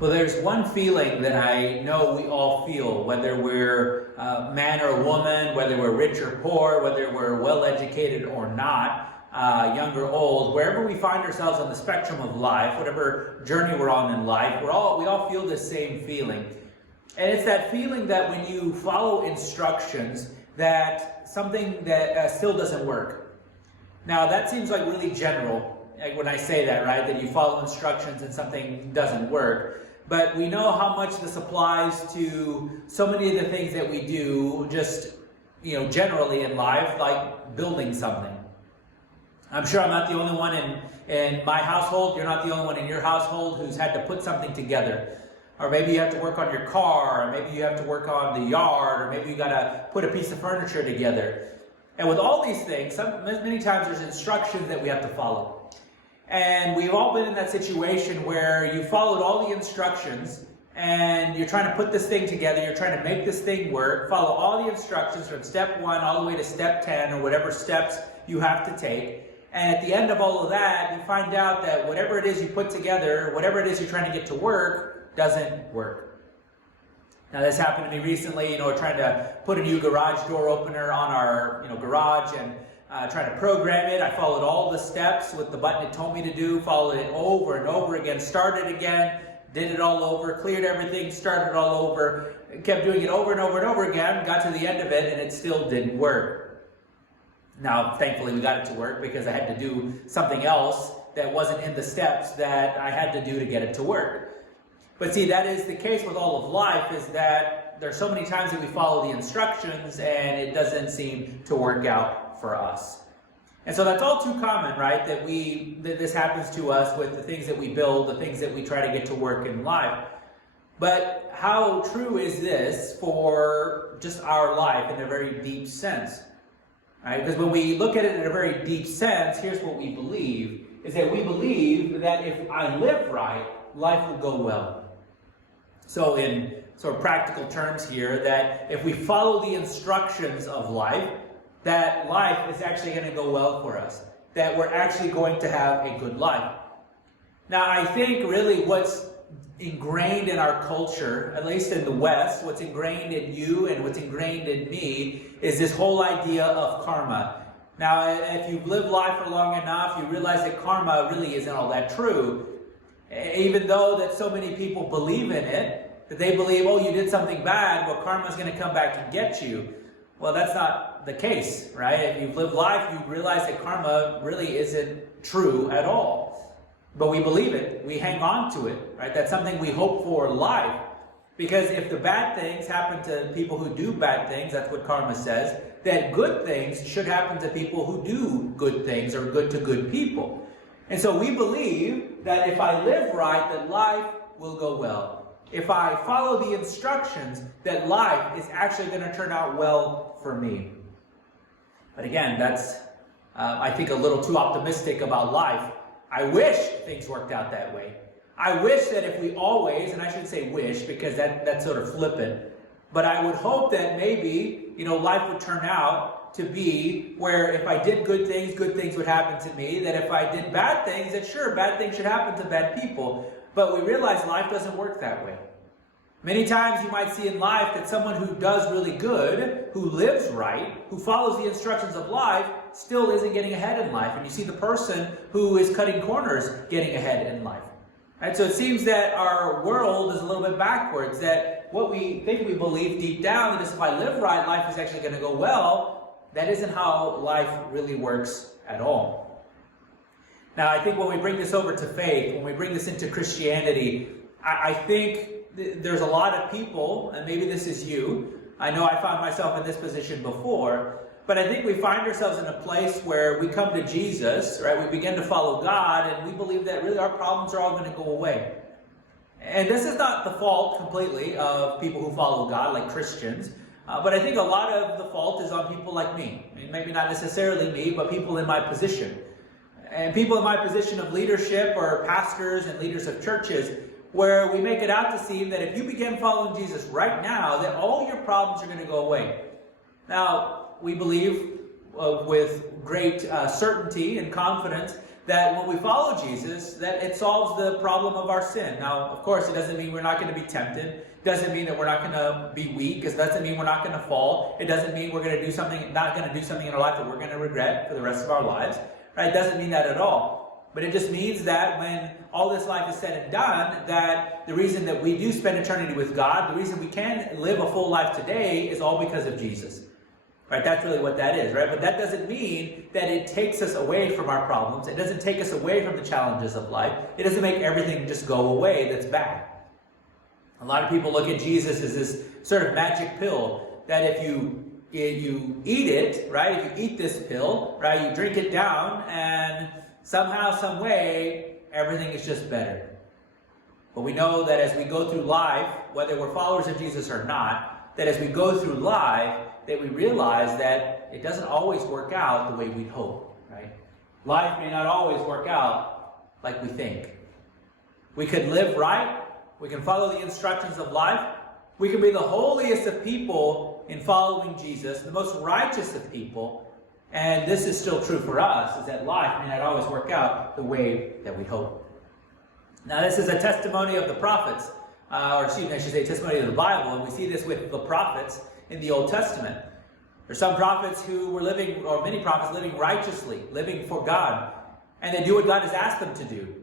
Well, there's one feeling that I know we all feel, whether we're man or woman, whether we're rich or poor, whether we're well-educated or not, young or old, wherever we find ourselves on the spectrum of life, whatever journey we're on in life, we all feel the same feeling. And it's that feeling that when you follow instructions, that something that still doesn't work. Now, that seems like really general, like when I say that, right? That you follow instructions and something doesn't work. But we know how much this applies to so many of the things that we do just, generally in life, like building something. I'm sure I'm not the only one in my household. You're not the only one in your household who's had to put something together. Or maybe you have to work on your car, or maybe you have to work on the yard, or maybe you got to put a piece of furniture together. And with all these things, many times there's instructions that we have to follow. And we've all been in that situation where you followed all the instructions and you're trying to put this thing together, you're trying to make this thing work, follow all the instructions from step 1 all the way to step 10 or whatever steps you have to take. And at the end of all of that, you find out that whatever it is you put together, whatever it is you're trying to get to work, doesn't work. Now this happened to me recently, we're trying to put a new garage door opener on our garage and trying to program it. I followed all the steps with the button it told me to do, followed it over and over again, started again, did it all over, cleared everything, started all over, kept doing it over and over and over again, got to the end of it, and it still didn't work. Now, thankfully, we got it to work because I had to do something else that wasn't in the steps that I had to do to get it to work. But see, that is the case with all of life, is that there's so many times that we follow the instructions and it doesn't seem to work out for us. And so that's all too common, right? That this happens to us with the things that we build, the things that we try to get to work in life. But how true is this for just our life in a very deep sense? Right? Because when we look at it in a very deep sense, here's what we believe, is that we believe that if I live right, life will go well. So in sort of practical terms here, that if we follow the instructions of life, that life is actually going to go well for us, that we're actually going to have a good life. Now, I think really what's ingrained in our culture, at least in the West, what's ingrained in you and what's ingrained in me, is this whole idea of karma. Now, if you've lived life for long enough, you realize that karma really isn't all that true. Even though that so many people believe in it, that they believe, oh, you did something bad, well, karma's going to come back and get you. Well, that's not the case, right? If you've lived life, you realize that karma really isn't true at all. But we believe it. We hang on to it, right? That's something we hope for in life. Because if the bad things happen to people who do bad things, that's what karma says, that good things should happen to people who do good things or good to good people. And so we believe that if I live right, that life will go well. If I follow the instructions, that life is actually going to turn out well for me. But again, that's, I think, a little too optimistic about life. I wish things worked out that way. I wish that if we always, and I should say wish because that's sort of flippant, but I would hope that maybe, life would turn out to be where if I did good things would happen to me, that if I did bad things, that sure, bad things should happen to bad people. But we realize life doesn't work that way. Many times you might see in life that someone who does really good, who lives right, who follows the instructions of life, still isn't getting ahead in life. And you see the person who is cutting corners getting ahead in life. Right? So it seems that our world is a little bit backwards, that what we think we believe deep down, that is if I live right, life is actually going to go well. That isn't how life really works at all. Now, I think when we bring this over to faith, when we bring this into Christianity, I think there's a lot of people, and maybe this is you. I know I found myself in this position before, but I think we find ourselves in a place where we come to Jesus, right? We begin to follow God, and we believe that really our problems are all going to go away. And this is not the fault completely of people who follow God, like Christians, but I think a lot of the fault is on people like me. I mean, maybe not necessarily me, but people in my position. And people in my position of leadership or pastors and leaders of churches, where we make it out to seem that if you begin following Jesus right now, that all your problems are going to go away. Now, we believe with great certainty and confidence that when we follow Jesus, that it solves the problem of our sin. Now, of course, it doesn't mean we're not going to be tempted. It doesn't mean that we're not going to be weak. It doesn't mean we're not going to fall. It doesn't mean we're going to do something, not going to do something in our life that we're going to regret for the rest of our lives. Right? It doesn't mean that at all. But it just means that when all this life is said and done, that the reason that we do spend eternity with God, the reason we can live a full life today is all because of Jesus. Right? That's really what that is, right? But that doesn't mean that it takes us away from our problems. It doesn't take us away from the challenges of life. It doesn't make everything just go away that's bad. A lot of people look at Jesus as this sort of magic pill that if you eat it, right? If you eat this pill, right? You drink it down and somehow, some way, everything is just better. But we know that as we go through life, whether we're followers of Jesus or not, that as we go through life, that we realize that it doesn't always work out the way we hope, right? Life may not always work out like we think. We could live right. We can follow the instructions of life. We can be the holiest of people in following Jesus, the most righteous of people. And this is still true for us, is that life may not always work out the way that we hope. Now, this is a testimony of the prophets, I should say testimony of the Bible, and we see this with the prophets in the Old Testament. There's some prophets who were living, or many prophets living righteously, living for God, and they do what God has asked them to do.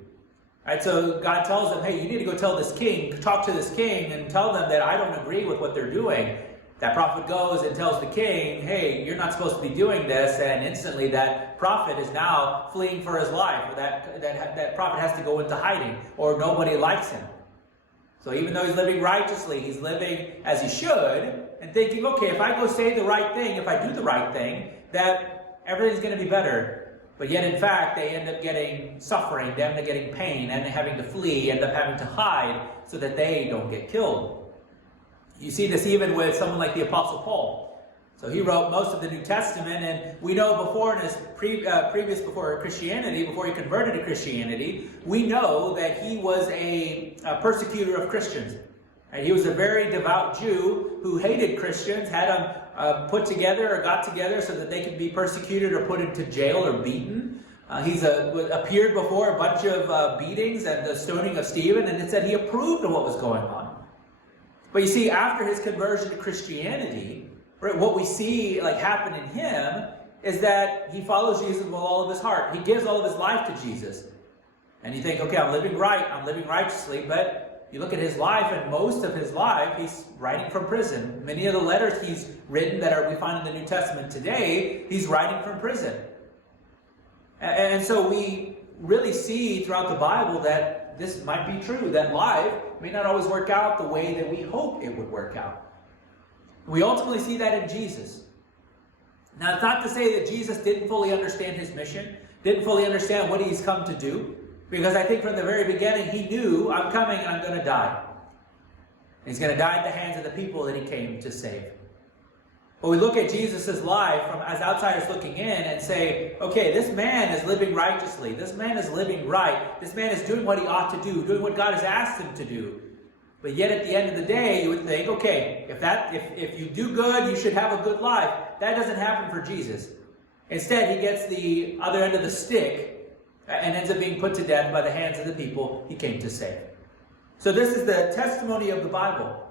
Right? So God tells them, hey, you need to go tell this king, talk to this king, and tell them that I don't agree with what they're doing. That prophet goes and tells the king, hey, you're not supposed to be doing this, and instantly that prophet is now fleeing for his life, or that prophet has to go into hiding, or nobody likes him. So even though he's living righteously, he's living as he should, and thinking, okay, if I go say the right thing, if I do the right thing, that everything's going to be better. But yet, in fact, they end up getting suffering, they end up getting pain, and having to flee, end up having to hide so that they don't get killed. You see this even with someone like the Apostle Paul. So he wrote most of the New Testament, and we know before in his before Christianity, before he converted to Christianity, we know that he was a persecutor of Christians. And he was a very devout Jew who hated Christians, had them put together or got together so that they could be persecuted or put into jail or beaten. He's appeared before a bunch of beatings and the stoning of Stephen, and it said he approved of what was going on. But you see, after his conversion to Christianity, right, what we see happen in him is that he follows Jesus with all of his heart. He gives all of his life to Jesus. And you think, okay, I'm living right, I'm living righteously, but you look at his life, and most of his life, he's writing from prison. Many of the letters he's written that we find in the New Testament today, he's writing from prison. And so we really see throughout the Bible that this might be true, that life may not always work out the way that we hope it would work out. We ultimately see that in Jesus. Now, it's not to say that Jesus didn't fully understand his mission, didn't fully understand what he's come to do, because I think from the very beginning he knew, I'm coming and I'm going to die. And he's going to die at the hands of the people that he came to save. But we look at Jesus' life as outsiders looking in and say, okay, this man is living righteously. This man is living right. This man is doing what he ought to do, doing what God has asked him to do. But yet at the end of the day, you would think, okay, if you do good, you should have a good life. That doesn't happen for Jesus. Instead, he gets the other end of the stick and ends up being put to death by the hands of the people he came to save. So this is the testimony of the Bible.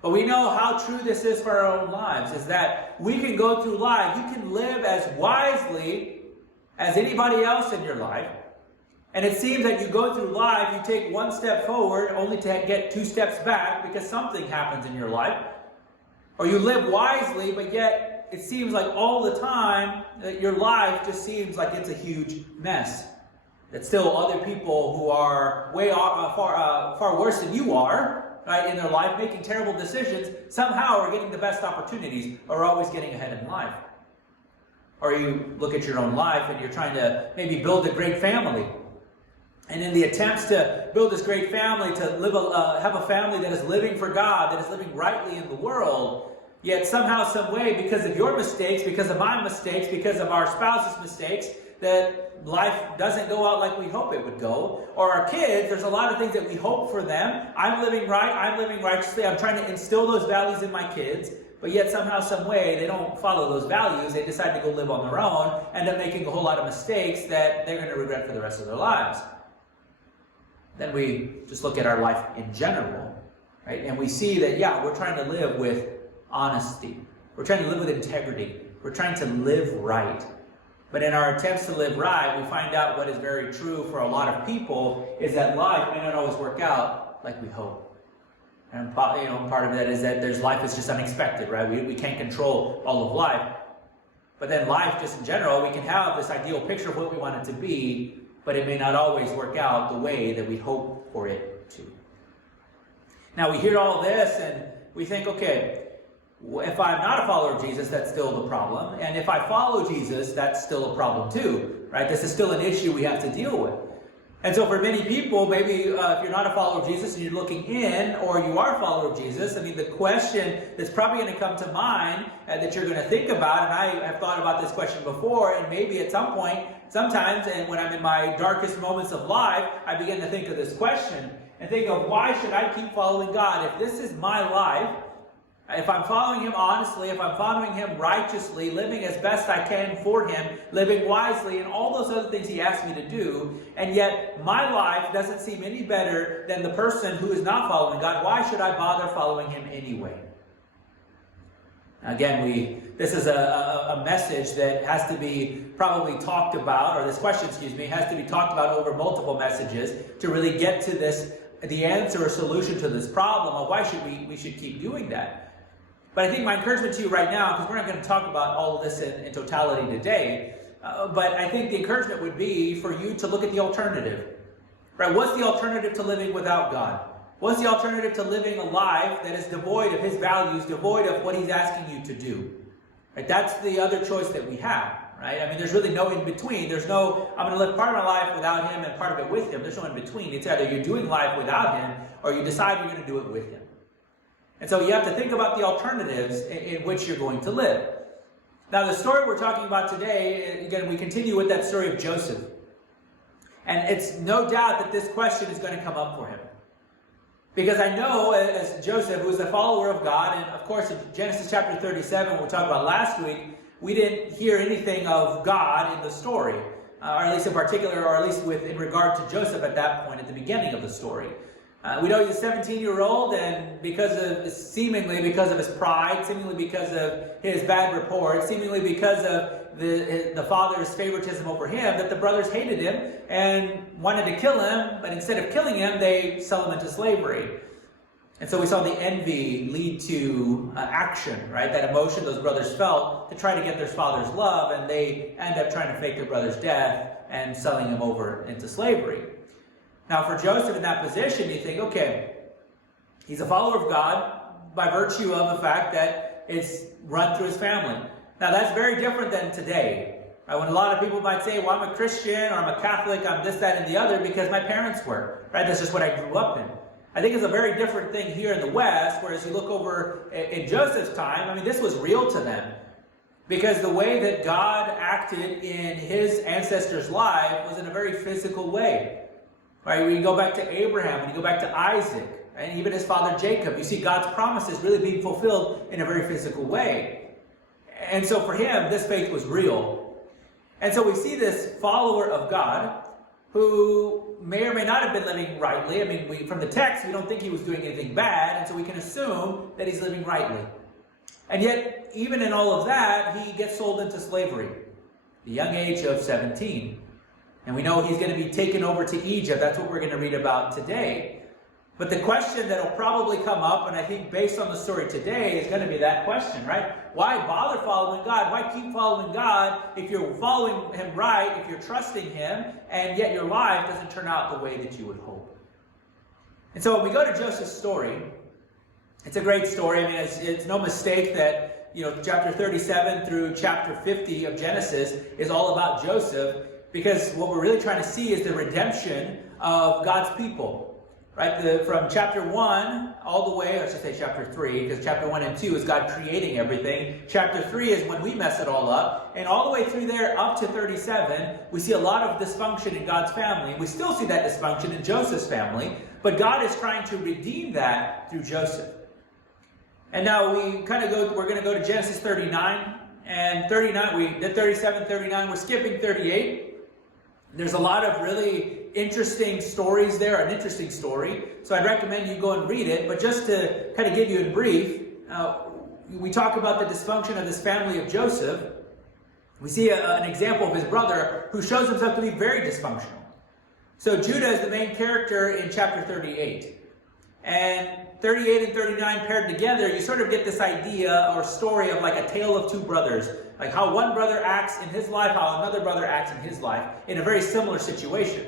But we know how true this is for our own lives, is that we can go through life, you can live as wisely as anybody else in your life, and it seems that you go through life, you take one step forward only to get 2 steps back because something happens in your life. Or you live wisely, but yet it seems like all the time that your life just seems like it's a huge mess. That still other people who are far worse than you are, right, in their life, making terrible decisions, somehow are getting the best opportunities, or always getting ahead in life. Or you look at your own life and you're trying to maybe build a great family. And in the attempts to build this great family, to have a family that is living for God, that is living rightly in the world, yet somehow, some way, because of your mistakes, because of my mistakes, because of our spouse's mistakes, that life doesn't go out like we hope it would go. Or our kids, there's a lot of things that we hope for them. I'm living right, I'm living righteously, I'm trying to instill those values in my kids, but yet somehow, some way, they don't follow those values. They decide to go live on their own, end up making a whole lot of mistakes that they're going to regret for the rest of their lives. Then we just look at our life in general, right? And we see that, yeah, we're trying to live with honesty. We're trying to live with integrity. We're trying to live right. But in our attempts to live right, we find out what is very true for a lot of people is that life may not always work out like we hope. And part of that is that life is just unexpected, right? We can't control all of life. But then life, just in general, we can have this ideal picture of what we want it to be, but it may not always work out the way that we hope for it to. Now we hear all this and we think, okay, if I'm not a follower of Jesus, that's still the problem. And if I follow Jesus, that's still a problem too, right? This is still an issue we have to deal with. And so for many people, maybe if you're not a follower of Jesus and you're looking in, or you are a follower of Jesus, I mean, the question that's probably going to come to mind that you're going to think about, and I have thought about this question before, and maybe at some point, sometimes, and when I'm in my darkest moments of life, I begin to think of this question and think of, why should I keep following God? If this is my life, if I'm following Him honestly, if I'm following Him righteously, living as best I can for Him, living wisely, and all those other things He asked me to do, and yet my life doesn't seem any better than the person who is not following God, why should I bother following Him anyway? Again, this is a message that has to be probably talked about, or this question, has to be talked about over multiple messages to really get to the answer or solution to this problem of why we should keep doing that. But I think my encouragement to you right now, because we're not going to talk about all of this in totality today, but I think the encouragement would be for you to look at the alternative. Right? What's the alternative to living without God? What's the alternative to living a life that is devoid of His values, devoid of what He's asking you to do? Right? That's the other choice that we have. Right? I mean, there's really no in between. There's no, I'm going to live part of my life without Him and part of it with Him. There's no in between. It's either you're doing life without Him or you decide you're going to do it with Him. And so you have to think about the alternatives in which you're going to live. Now, the story we're talking about today, again, we continue with that story of Joseph. And it's no doubt that this question is going to come up for him. Because I know, as Joseph, who is a follower of God, and of course in Genesis chapter 37, what we talked about last week, we didn't hear anything of God in the story. Or at least in particular, or at least in regard to Joseph at that point, at the beginning of the story. We know he's a 17-year-old, and seemingly because of his pride, seemingly because of his bad report, seemingly because of the father's favoritism over him, that the brothers hated him and wanted to kill him, but instead of killing him, they sell him into slavery. And so we saw the envy lead to action, right? That emotion those brothers felt to try to get their father's love, and they end up trying to fake their brother's death and selling him over into slavery. Now, for Joseph in that position, you think, okay, he's a follower of God by virtue of the fact that it's run through his family. Now, that's very different than today. Right? When a lot of people might say, well, I'm a Christian, or I'm a Catholic, I'm this, that, and the other, because my parents were. Right? That's just what I grew up in. I think it's a very different thing here in the West, whereas you look over in Joseph's time, I mean, this was real to them. Because the way that God acted in his ancestors' life was in a very physical way. Right? When you go back to Abraham, when you go back to Isaac, and even his father Jacob, you see God's promises really being fulfilled in a very physical way. And so for him, this faith was real. And so we see this follower of God who may or may not have been living rightly. I mean, from the text, we don't think he was doing anything bad, and so we can assume that he's living rightly. And yet, even in all of that, he gets sold into slavery at the young age of 17. And we know he's going to be taken over to Egypt. That's what we're going to read about today. But the question that will probably come up, and I think based on the story today, is going to be that question, right? Why bother following God? Why keep following God if you're following Him right, if you're trusting Him, and yet your life doesn't turn out the way that you would hope? And so when we go to Joseph's story, it's a great story. I mean, it's no mistake that, chapter 37 through chapter 50 of Genesis is all about Joseph. Because what we're really trying to see is the redemption of God's people. Right? From chapter 1 all the way, I should say chapter 3, because chapter 1 and 2 is God creating everything. Chapter 3 is when we mess it all up. And all the way through there up to 37, we see a lot of dysfunction in God's family. We still see that dysfunction in Joseph's family. But God is trying to redeem that through Joseph. And now we're going to go to Genesis 39. And 39, we did 37, 39. We're skipping 38. There's a lot of really interesting stories there, an interesting story. So I'd recommend you go and read it. But just to kind of give you in brief, we talk about the dysfunction of this family of Joseph. We see an example of his brother who shows himself to be very dysfunctional. So Judah is the main character in chapter 38. And 38 and 39 paired together, you sort of get this idea or story of like a tale of two brothers. Like how one brother acts in his life, how another brother acts in his life in a very similar situation.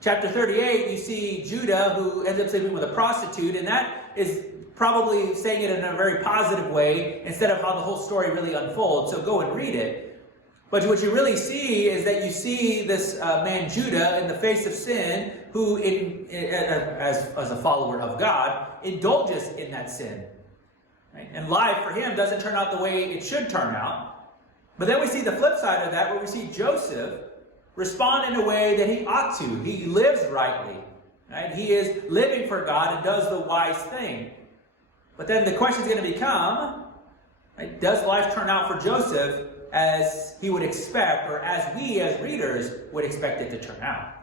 Chapter 38, you see Judah who ends up sleeping with a prostitute, and that is probably saying it in a very positive way instead of how the whole story really unfolds. So go and read it. But what you really see is that you see this man Judah in the face of sin, who, as a follower of God, indulges in that sin. Right? And life for him doesn't turn out the way it should turn out. But then we see the flip side of that, where we see Joseph respond in a way that he ought to. He lives rightly. Right? He is living for God and does the wise thing. But then the question is going to become, right, does life turn out for Joseph as he would expect, or as we as readers would expect it to turn out?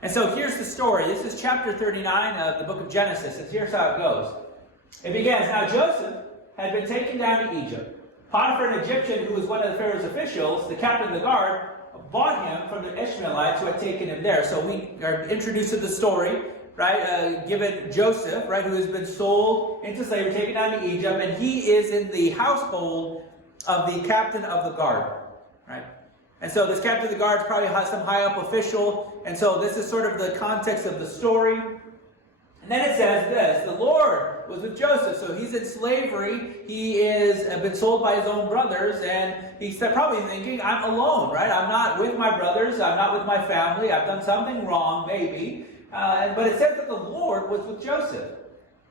And so here's the story. This is chapter 39 of the book of Genesis, and here's how it goes. It begins, now Joseph had been taken down to Egypt. Potiphar, an Egyptian who was one of the Pharaoh's officials, the captain of the guard, bought him from the Ishmaelites who had taken him there. So we are introduced to the story, right, given Joseph, right, who has been sold into slavery, taken down to Egypt, and he is in the household of the captain of the guard, right? And so this captain of the guard is probably some high-up official, and so this is sort of the context of the story. And then it says this, the Lord was with Joseph, so he's in slavery, he is been sold by his own brothers, and he's probably thinking, I'm alone, right? I'm not with my brothers, I'm not with my family, I've done something wrong, maybe. But it says that the Lord was with Joseph.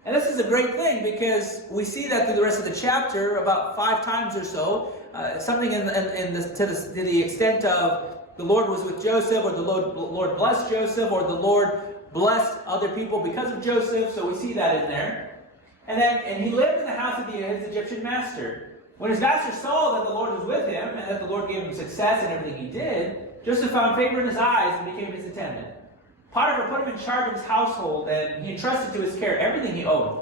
And this is a great thing because we see that through the rest of the chapter about 5 times or so. Something to the extent of the Lord was with Joseph, or the Lord blessed Joseph, or the Lord blessed other people because of Joseph. So we see that in there. And he lived in the house of his Egyptian master. When his master saw that the Lord was with him and that the Lord gave him success in everything he did, Joseph found favor in his eyes and became his attendant. Potiphar put him in charge of his household, and he entrusted to his care everything he owned.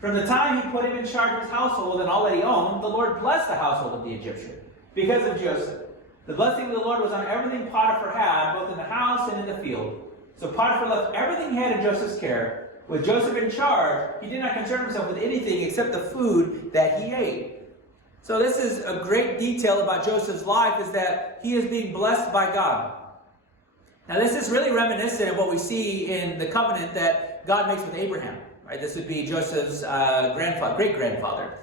From the time he put him in charge of his household and all that he owned, the Lord blessed the household of the Egyptian because of Joseph. The blessing of the Lord was on everything Potiphar had, both in the house and in the field. So Potiphar left everything he had in Joseph's care. With Joseph in charge, he did not concern himself with anything except the food that he ate. So this is a great detail about Joseph's life, is that he is being blessed by God. Now this is really reminiscent of what we see in the covenant that God makes with Abraham. Right? This would be Joseph's great-grandfather.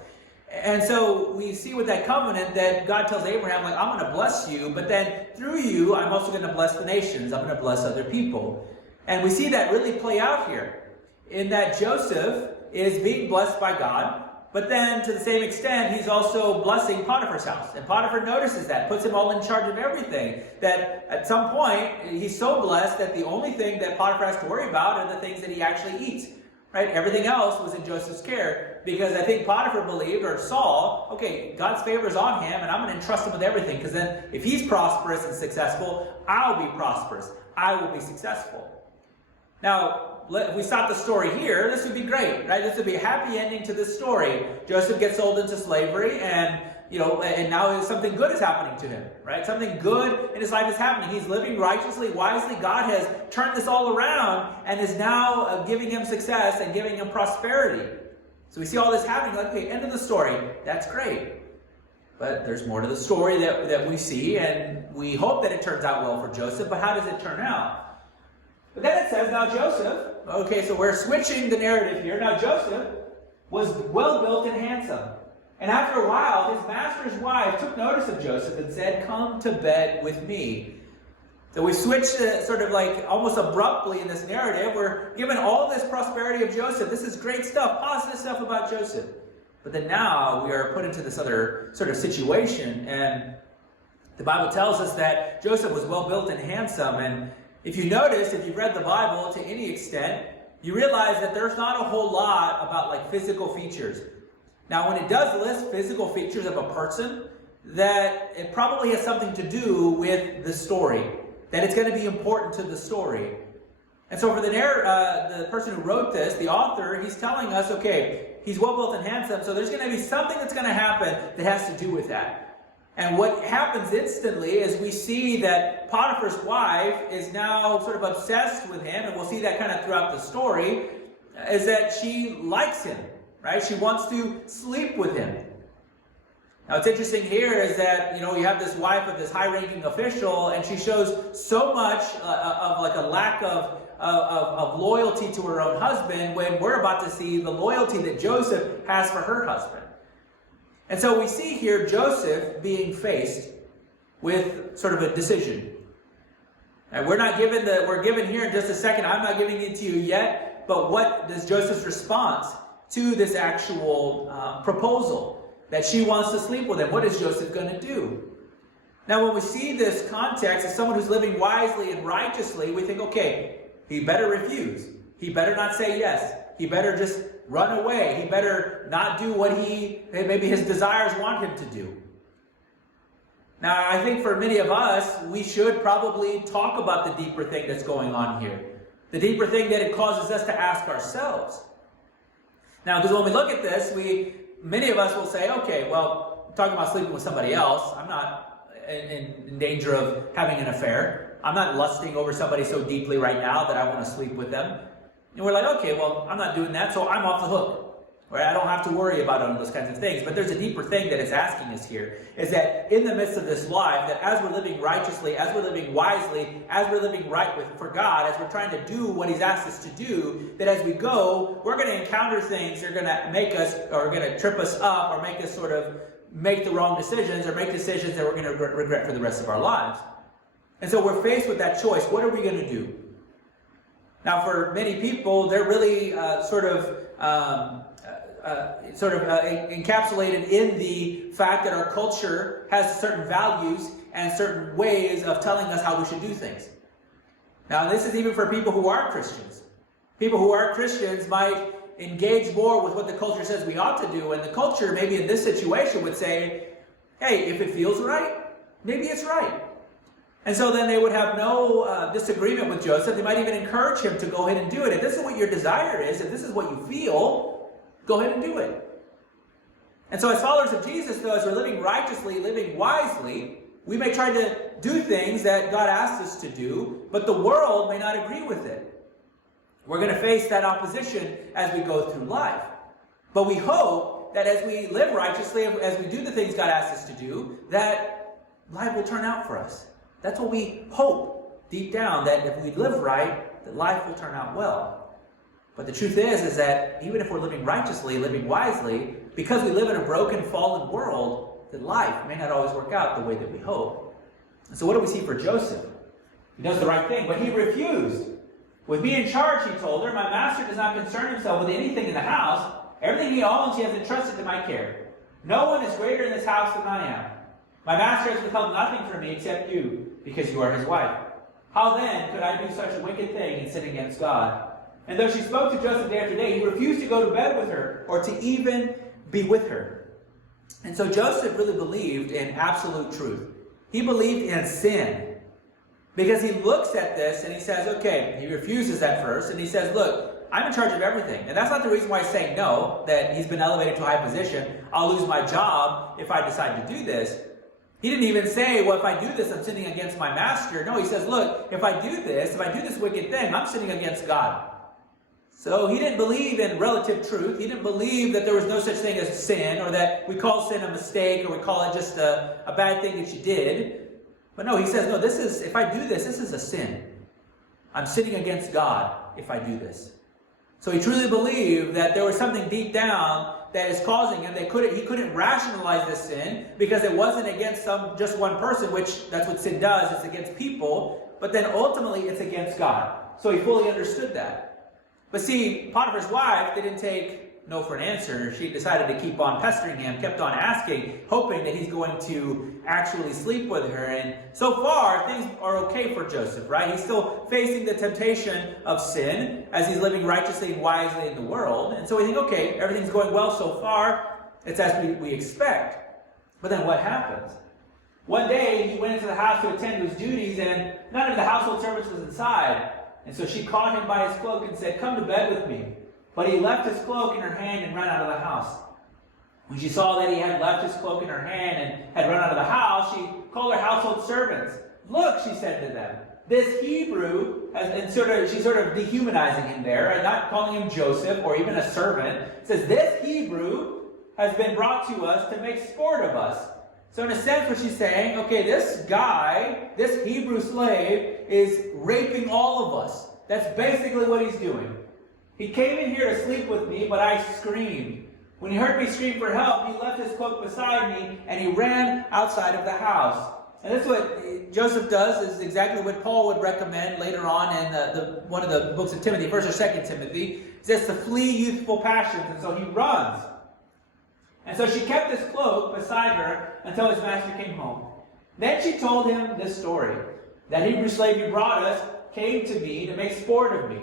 And so we see with that covenant that God tells Abraham, like, I'm going to bless you, but then through you, I'm also going to bless the nations. I'm going to bless other people. And we see that really play out here, in that Joseph is being blessed by God, but then to the same extent, he's also blessing Potiphar's house. And Potiphar notices that, puts him all in charge of everything. That at some point, he's so blessed that the only thing that Potiphar has to worry about are the things that he actually eats. Right? Everything else was in Joseph's care, because I think Potiphar believed, or saw, okay, God's favor is on him, and I'm going to entrust him with everything, because then if he's prosperous and successful, I'll be prosperous. I will be successful. Now, if we stop the story here, this would be great, right? This would be a happy ending to this story. Joseph gets sold into slavery, and now something good is happening to him, right? Something good in his life is happening. He's living righteously, wisely. God has turned this all around and is now giving him success and giving him prosperity. So we see all this happening, like, okay, end of the story. That's great. But there's more to the story that we see, and we hope that it turns out well for Joseph, but how does it turn out? But then it says, now Joseph, okay, so we're switching the narrative here. Now Joseph was well-built and handsome. And after a while, his master's wife took notice of Joseph and said, come to bed with me. So we switched sort of like almost abruptly in this narrative. We're given all this prosperity of Joseph. This is great stuff, positive stuff about Joseph. But then now we are put into this other sort of situation. And the Bible tells us that Joseph was well-built and handsome. And if you notice, if you've read the Bible to any extent, you realize that there's not a whole lot about like physical features. Now, when it does list physical features of a person, that it probably has something to do with the story, that it's going to be important to the story. And so for the person who wrote this, the author, he's telling us, okay, he's well-built and handsome, so there's going to be something that's going to happen that has to do with that. And what happens instantly is we see that Potiphar's wife is now sort of obsessed with him, and we'll see that kind of throughout the story, is that she likes him, right? She wants to sleep with him. Now, what's interesting here is that, you have this wife of this high-ranking official, and she shows so much of like a lack of loyalty to her own husband, when we're about to see the loyalty that Joseph has for her husband. And so we see here Joseph being faced with sort of a decision. And we're given here in just a second, I'm not giving it to you yet, but what is Joseph's response to this actual proposal that she wants to sleep with him? What is Joseph going to do? Now, when we see this context as someone who's living wisely and righteously, we think, okay, he better refuse. He better not say yes. He better just run away. He better not do what maybe his desires want him to do. Now, I think for many of us, we should probably talk about the deeper thing that's going on here. The deeper thing that it causes us to ask ourselves. Now, because when we look at this, many of us will say, okay, well, I'm talking about sleeping with somebody else. I'm not in danger of having an affair. I'm not lusting over somebody so deeply right now that I want to sleep with them. And we're like, okay, well, I'm not doing that, so I'm off the hook. Right? I don't have to worry about those kinds of things. But there's a deeper thing that it's asking us here, is that in the midst of this life, that as we're living righteously, as we're living wisely, as we're living right for God, as we're trying to do what He's asked us to do, that as we go, we're going to encounter things that are going to make us, or going to trip us up, or make us sort of make the wrong decisions, or make decisions that we're going to regret for the rest of our lives. And so we're faced with that choice. What are we going to do? Now, for many people, they're really encapsulated in the fact that our culture has certain values and certain ways of telling us how we should do things. Now, this is even for people who aren't Christians. People who aren't Christians might engage more with what the culture says we ought to do, and the culture, maybe in this situation, would say, hey, if it feels right, maybe it's right. And so then they would have no disagreement with Joseph. They might even encourage him to go ahead and do it. If this is what your desire is, if this is what you feel, go ahead and do it. And so as followers of Jesus, though, as we're living righteously, living wisely, we may try to do things that God asked us to do, but the world may not agree with it. We're going to face that opposition as we go through life. But we hope that as we live righteously, as we do the things God asks us to do, that life will turn out for us. That's what we hope deep down, that if we live right, that life will turn out well. But the truth is that even if we're living righteously, living wisely, because we live in a broken, fallen world, that life may not always work out the way that we hope. And so what do we see for Joseph? He does the right thing, but he refused. With me in charge, he told her, my master does not concern himself with anything in the house. Everything he owns, he has entrusted to my care. No one is greater in this house than I am. My master has withheld nothing from me except you, because you are his wife. How then could I do such a wicked thing and sin against God? And though she spoke to Joseph day after day, he refused to go to bed with her or to even be with her. And so Joseph really believed in absolute truth. He believed in sin. Because he looks at this and he says, okay, he refuses at first, and he says, look, I'm in charge of everything. And that's not the reason why he's saying no, that he's been elevated to a high position. I'll lose my job if I decide to do this. He didn't even say, well, if I do this, I'm sinning against my master. No, he says, look, if I do this wicked thing, I'm sinning against God. So he didn't believe in relative truth. He didn't believe that there was no such thing as sin, or that we call sin a mistake, or we call it just a bad thing that you did. But no, he says, no, if I do this is a sin. I'm sinning against God if I do this. So he truly believed that there was something deep down that is causing him. He couldn't rationalize this sin because it wasn't against just one person, which that's what sin does. It's against people. But then ultimately it's against God. So he fully understood that. But see, Potiphar's wife didn't take no for an answer. She decided to keep on pestering him, kept on asking, hoping that he's going to actually sleep with her. And so far, things are okay for Joseph, right? He's still facing the temptation of sin as he's living righteously and wisely in the world. And so we think, okay, everything's going well so far. It's as we expect. But then what happens? One day, he went into the house to attend to his duties, and none of the household servants was inside. And so she caught him by his cloak and said, "Come to bed with me." But he left his cloak in her hand and ran out of the house. When she saw that he had left his cloak in her hand and had run out of the house, she called her household servants. "Look," she said to them, "this Hebrew," she's sort of dehumanizing him there, and not calling him Joseph or even a servant. It says, "This Hebrew has been brought to us to make sport of us." So in a sense, what she's saying, okay, this guy, this Hebrew slave, is raping all of us. That's basically what he's doing. He came in here to sleep with me, but I screamed. When he heard me scream for help, he left his cloak beside me, and he ran outside of the house. And that's what Joseph does, is exactly what Paul would recommend later on in one of the books of Timothy, 1st or 2nd Timothy. He says to flee youthful passions, and so he runs. And so she kept his cloak beside her until his master came home. Then she told him this story. "That Hebrew slave you brought us came to me to make sport of me.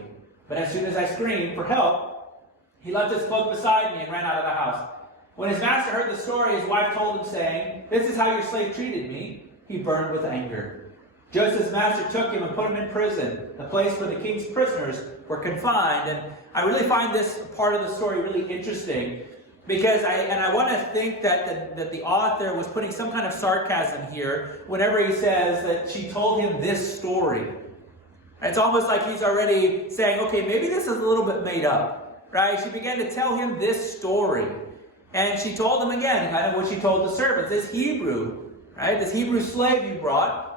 But as soon as I screamed for help, he left his cloak beside me and ran out of the house." When his master heard the story, his wife told him, saying, "This is how your slave treated me." He burned with anger. Joseph's master took him and put him in prison, the place where the king's prisoners were confined. And I really find this part of the story really interesting, because I want to think that the author was putting some kind of sarcasm here whenever he says that she told him this story. It's almost like he's already saying, okay, maybe this is a little bit made up, right? She began to tell him this story. And she told him again, kind of what she told the servants, this Hebrew, right? This Hebrew slave you brought.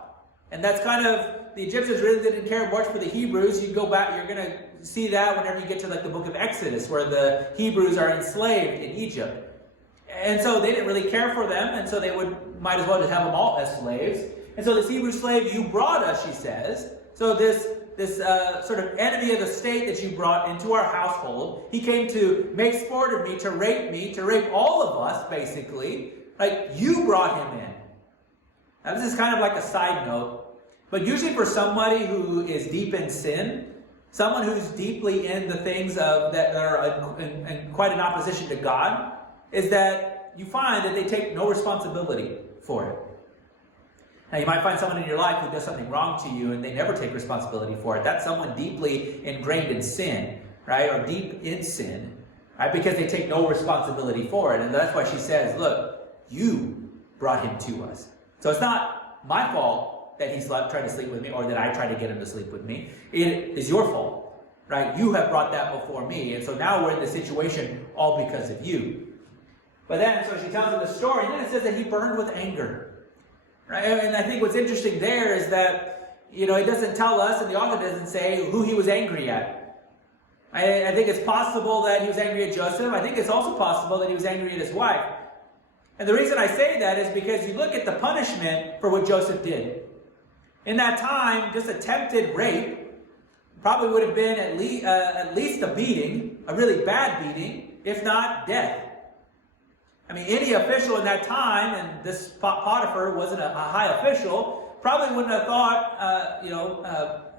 And that's kind of, the Egyptians really didn't care much for the Hebrews. You go back, you're going to see that whenever you get to like the book of Exodus, where the Hebrews are enslaved in Egypt. And so they didn't really care for them, and so they might as well just have them all as slaves. And so this Hebrew slave you brought us, she says. So this sort of enemy of the state that you brought into our household, he came to make sport of me, to rape all of us, basically. Like, you brought him in. Now, this is kind of like a side note, but usually for somebody who is deep in sin, someone who's deeply in the things that are in quite in opposition to God, is that you find that they take no responsibility for it. Now, you might find someone in your life who does something wrong to you and they never take responsibility for it. That's someone deeply ingrained in sin, right? Or deep in sin, right? Because they take no responsibility for it. And that's why she says, look, you brought him to us. So it's not my fault that he tried to sleep with me, or that I tried to get him to sleep with me. It is your fault, right? You have brought that before me, and so now we're in the situation all because of you. But then, so she tells him the story, and then it says that he burned with anger, right? And I think what's interesting there is that, it doesn't tell us, and the author doesn't say who he was angry at. I think it's possible that he was angry at Joseph. I think it's also possible that he was angry at his wife. And the reason I say that is because you look at the punishment for what Joseph did. In that time, just attempted rape probably would have been at least a beating, a really bad beating, if not death. I mean, any official in that time, and this Potiphar wasn't a high official, probably wouldn't have thought,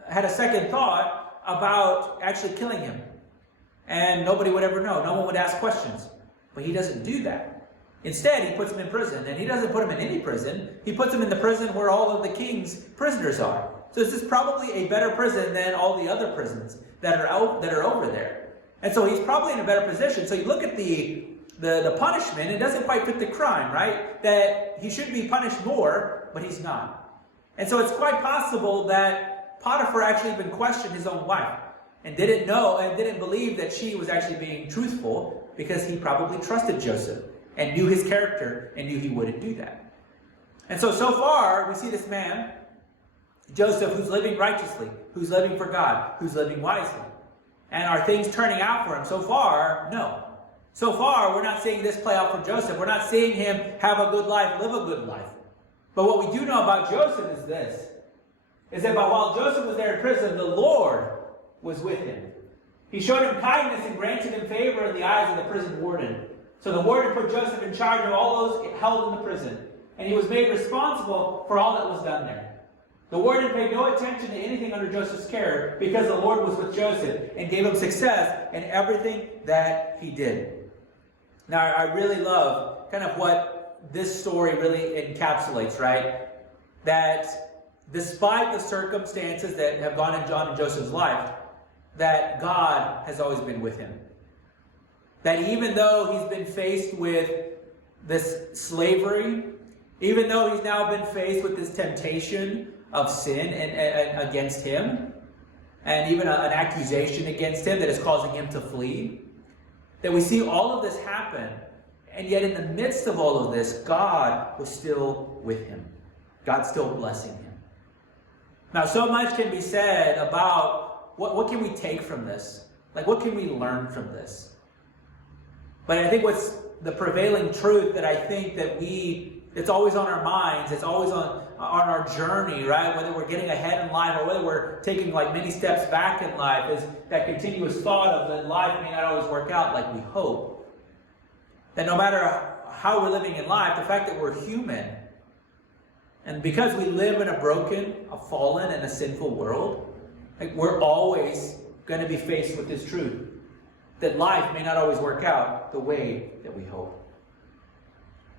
had a second thought about actually killing him. And nobody would ever know. No one would ask questions. But he doesn't do that. Instead, he puts him in prison, and he doesn't put him in any prison. He puts him in the prison where all of the king's prisoners are. So this is probably a better prison than all the other prisons that are over there. And so he's probably in a better position. So you look at the punishment, it doesn't quite fit the crime, right? That he should be punished more, but he's not. And so it's quite possible that Potiphar actually even questioned his own wife and didn't know and didn't believe that she was actually being truthful, because he probably trusted Joseph and knew his character and knew he wouldn't do that. And so far, we see this man, Joseph, who's living righteously, who's living for God, who's living wisely. And are things turning out for him? So far, no. So far, we're not seeing this play out for Joseph. We're not seeing him have a good life, live a good life. But what we do know about Joseph is this, is that while Joseph was there in prison, the Lord was with him. He showed him kindness and granted him favor in the eyes of the prison warden. So the warden put Joseph in charge of all those held in the prison, and he was made responsible for all that was done there. The warden paid no attention to anything under Joseph's care, because the Lord was with Joseph and gave him success in everything that he did. Now, I really love kind of what this story really encapsulates, right? That despite the circumstances that have gone in John and Joseph's life, that God has always been with him. That even though he's been faced with this slavery, even though he's now been faced with this temptation of sin and against him, and even an accusation against him that is causing him to flee, that we see all of this happen, and yet in the midst of all of this, God was still with him. God's still blessing him. Now, so much can be said about what can we take from this? Like, what can we learn from this? But I think what's the prevailing truth that I think that it's always on our minds, it's always on our journey, right? Whether we're getting ahead in life or whether we're taking like many steps back in life, is that continuous thought of that life may not always work out like we hope. That no matter how we're living in life, the fact that we're human, and because we live in a broken, a fallen, and a sinful world, like we're always going to be faced with this truth. That life may not always work out the way that we hope.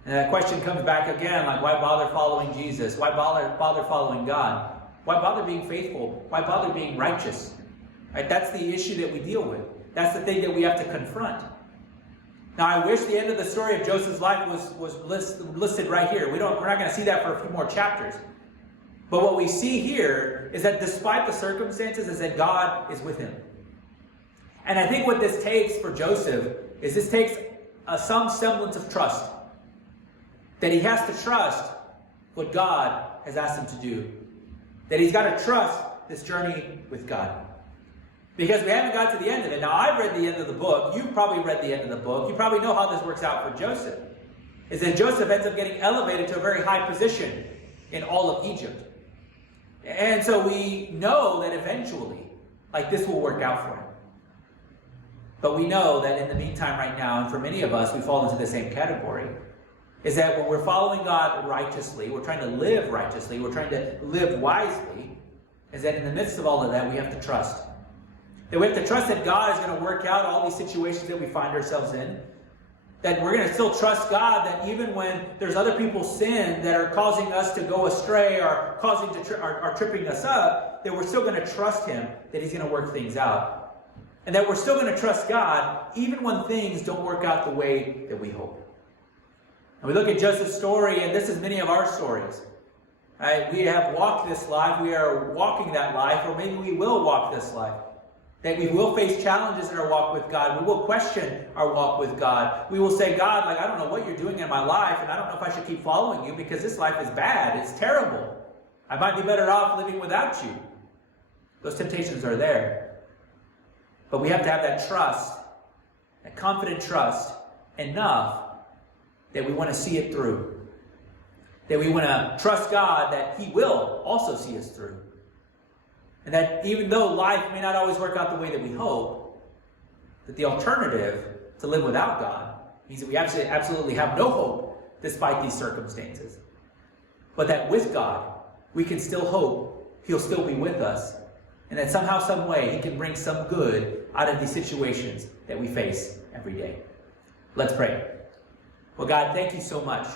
And that question comes back again, like, why bother following Jesus? Why bother following God? Why bother being faithful? Why bother being righteous? Right? That's the issue that we deal with. That's the thing that we have to confront. Now, I wish the end of the story of Joseph's life was listed right here. We're not going to see that for a few more chapters. But what we see here is that despite the circumstances, is that God is with him. And I think what this takes for Joseph is this takes some semblance of trust. That he has to trust what God has asked him to do. That he's got to trust this journey with God. Because we haven't got to the end of it. Now, I've read the end of the book. You've probably read the end of the book. You probably know how this works out for Joseph. Is that Joseph ends up getting elevated to a very high position in all of Egypt. And so we know that eventually, like, this will work out for him. But we know that in the meantime right now, and for many of us, we fall into the same category, is that when we're following God righteously, we're trying to live righteously, we're trying to live wisely, is that in the midst of all of that, we have to trust. That we have to trust that God is going to work out all these situations that we find ourselves in. That we're going to still trust God that even when there's other people's sin that are causing us to go astray or are tripping us up, that we're still going to trust him that he's going to work things out. And that we're still going to trust God even when things don't work out the way that we hope. And we look at Joseph's story, and this is many of our stories. Right? We have walked this life, we are walking that life, or maybe we will walk this life. That we will face challenges in our walk with God. We will question our walk with God. We will say, God, like, I don't know what you're doing in my life, and I don't know if I should keep following you because this life is bad. It's terrible. I might be better off living without you. Those temptations are there. But we have to have that trust, that confident trust, enough that we want to see it through. That we want to trust God that he will also see us through. And that even though life may not always work out the way that we hope, that the alternative to live without God means that we absolutely have no hope despite these circumstances. But that with God, we can still hope he'll still be with us. And that somehow, some way, he can bring some good out of these situations that we face every day. Let's pray. Well, God, thank you so much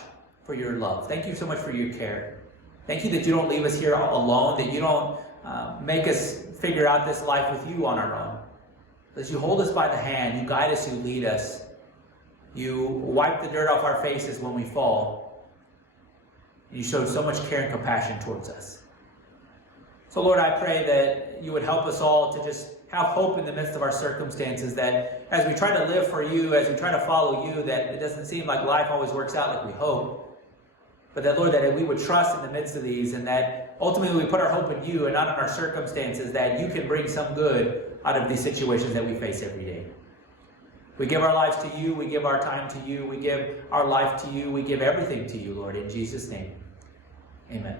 for your love. Thank you so much for your care. Thank you that you don't leave us here alone, that you don't make us figure out this life with you on our own. That you hold us by the hand, you guide us, you lead us. You wipe the dirt off our faces when we fall. You show so much care and compassion towards us. So, Lord, I pray that you would help us all to just have hope in the midst of our circumstances, that as we try to live for you, as we try to follow you, that it doesn't seem like life always works out like we hope. But that, Lord, that we would trust in the midst of these, and that ultimately we put our hope in you and not in our circumstances, that you can bring some good out of these situations that we face every day. We give our lives to you. We give our time to you. We give our life to you. We give everything to you, Lord, in Jesus' name. Amen.